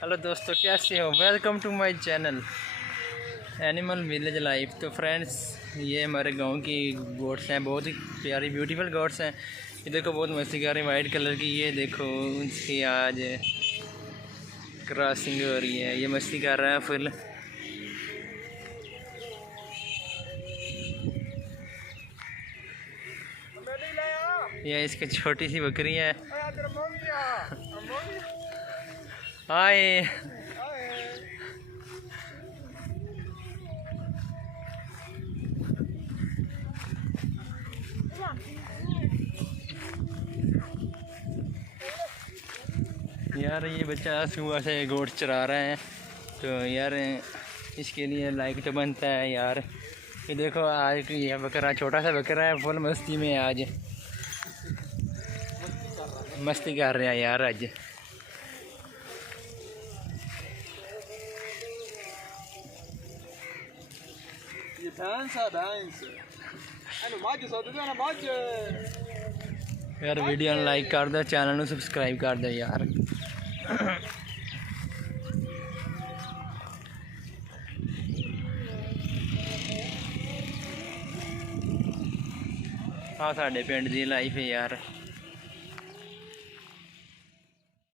Hello दोस्तों, कैसे हो? Welcome to my channel animal village life. तो फ्रेंड्स, ये हमारे गांव की गोट्स हैं, बहुत ही प्यारी ब्यूटीफुल गोट्स हैं। ये देखो बहुत मस्ती कर रही हैं, वाइट कलर की। ये देखो उसकी आज क्रॉसिंग हो रही है, ये मस्ती कर रहा है फुल। ये इसकी छोटी सी बकरी है। हाय। यार ये बच्चा सुबह से गोट चरा रहा है, तो यार इसके लिए लाइक तो बनता है यार। ये देखो आज ये बकरा, छोटा सा बकरा है, फुल मस्ती में आज मस्ती कर रहे हैं यार आज। ये भैंस है भैंस। यार वीडियो ਨੂੰ लाइक कर दो, चैनल ਨੂੰ सब्सक्राइब कर दो यार। ਆ ਸਾਡੇ ਪਿੰਡ ਦੀ ਲਾਈਫ ਹੈ यार।